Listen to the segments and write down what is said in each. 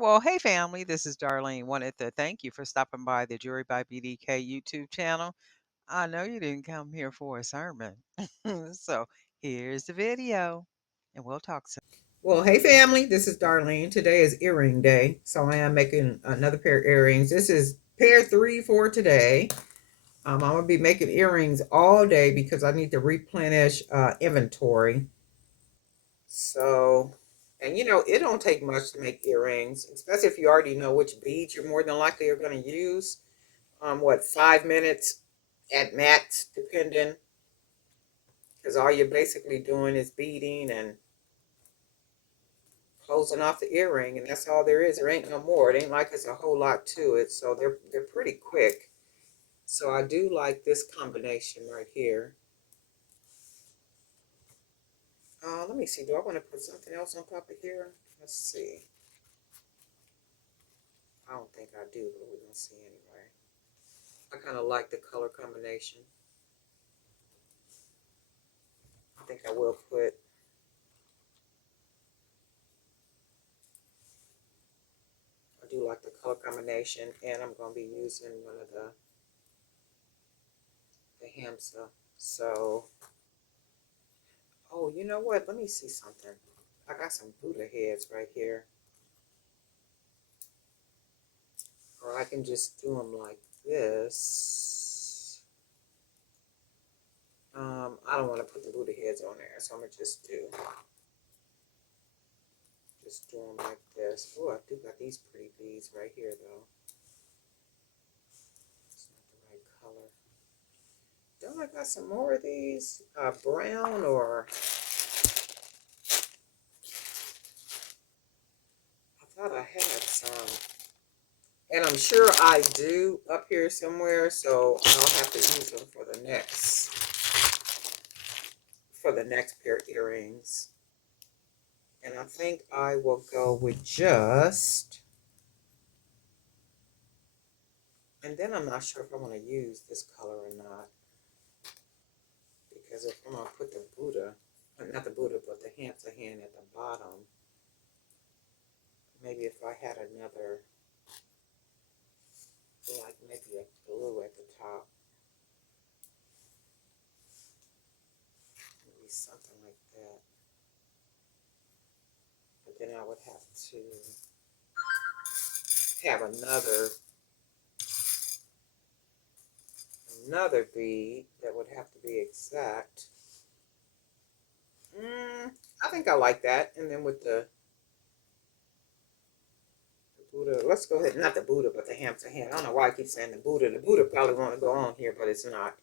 Well, hey family, this is Darlene. Wanted to thank you for stopping by the Jury by BDK YouTube channel. I know you didn't come here for a sermon. So here's the video, and we'll talk soon. Well, hey family, this is Darlene. Today is earring day, so I am making another pair of earrings. This is pair 3 for today. I'm gonna be making earrings all day because I need to replenish inventory. So, and it don't take much to make earrings, especially if you already know which beads you're more than likely are going to use. 5 minutes at max, depending, because all you're basically doing is beading and closing off the earring, and that's all there is. There ain't no more. It ain't like it's a whole lot to it, so they're pretty quick. So I do like this combination right here. Let me see. Do I want to put something else on top of here? Let's see. I don't think I do, but we're gonna see anyway. I kind of like the color combination. I think I will put. I do like the color combination, and I'm gonna be using one of the hamsa. So, oh, you know what? Let me see something. I got some Buddha heads right here. Or I can just do them like this. I don't want to put the Buddha heads on there, so I'm going to just do them like this. Oh, I do got these pretty beads right here, though. It's not the right color. Don't I got some more of these? Brown or... I thought I had some. And I'm sure I do up here somewhere, so I'll have to use them for the next pair of earrings. And I think I will go with just, and then I'm not sure if I want to use this color or not, because if I'm going to put the Buddha, not the Buddha, but the Hansa hand at the bottom, maybe if I had another, like maybe a blue at the top, maybe something like that. But then I would have to have another bead that would have to be exact. I think I like that. And then with the Buddha, let's go ahead, not the Buddha, but the hamster hand. I don't know why I keep saying the Buddha. The Buddha probably want to go on here, but it's not.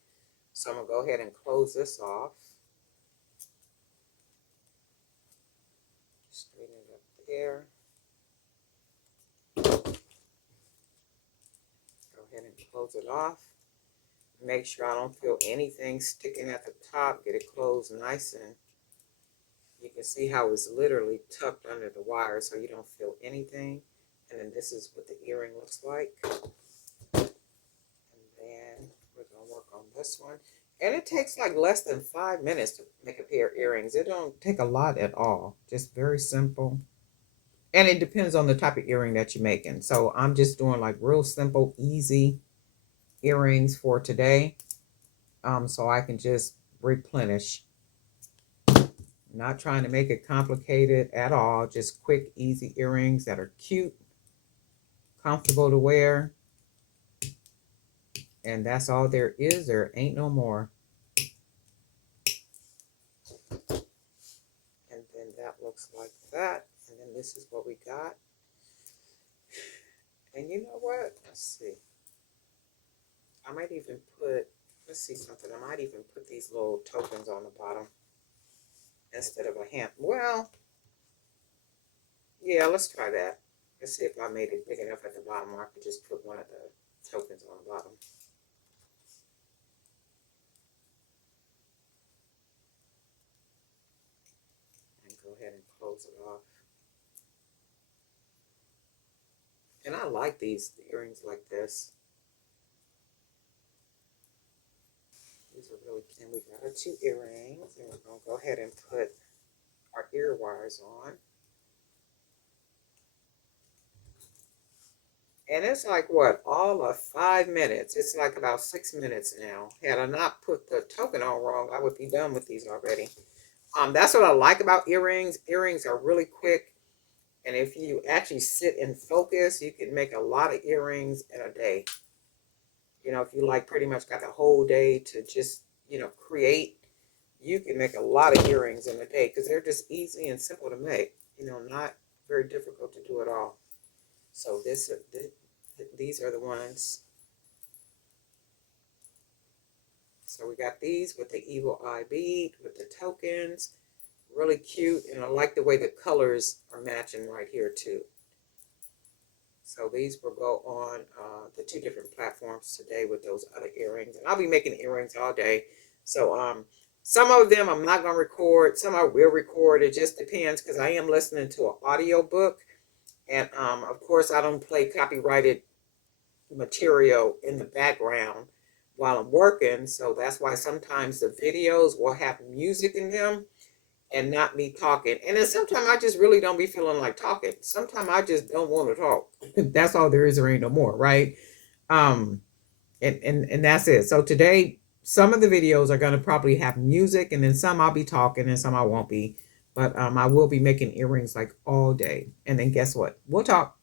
So I'm going to go ahead and close this off. Straighten it up there. Go ahead and close it off. Make sure I don't feel anything sticking at the top. Get it closed nice, and you can see how it's literally tucked under the wire so you don't feel anything. And then this is what the earring looks like. And then we're going to work on this one. And it takes like less than 5 minutes to make a pair of earrings. It don't take a lot at all. Just very simple. And it depends on the type of earring that you're making. So I'm just doing like real simple, easy earrings for today. So I can just replenish. Not trying to make it complicated at all. Just quick, easy earrings that are cute, comfortable to wear. And that's all there is. There ain't no more. And then that looks like that. And then this is what we got. And you know what? Let's see. I might even put, let's see something. I might even put these little tokens on the bottom instead of a hand. Well, yeah, let's try that. Let's see if I made it big enough at the bottom, or I could just put one of the tokens on the bottom. And go ahead and close it off. And I like these earrings like this. These are really cute. We got our 2 earrings, and we're going to go ahead and put our ear wires on. And it's like what, all of 5 minutes. It's like about 6 minutes now. Had I not put the token on wrong, I would be done with these already. That's what I like about earrings. Earrings are really quick. And if you actually sit and focus, you can make a lot of earrings in a day. If you like pretty much got the whole day to just, create, you can make a lot of earrings in a day because they're just easy and simple to make. Not very difficult to do at all. So these are the ones. So we got these with the evil eye bead with the tokens. Really cute. And I like the way the colors are matching right here too. So these will go on the two different platforms today with those other earrings. And I'll be making earrings all day. So some of them I'm not going to record. Some I will record. It just depends because I am listening to an audio book. And of course, I don't play copyrighted material in the background while I'm working. So that's why sometimes the videos will have music in them and not me talking. And then sometimes I just really don't be feeling like talking. Sometimes I just don't want to talk. That's all there is. There ain't no more, right? Um, and that's it. So today, some of the videos are gonna probably have music, and then some I'll be talking, and some I won't be. But I will be making earrings like all day. And then guess what? We'll talk.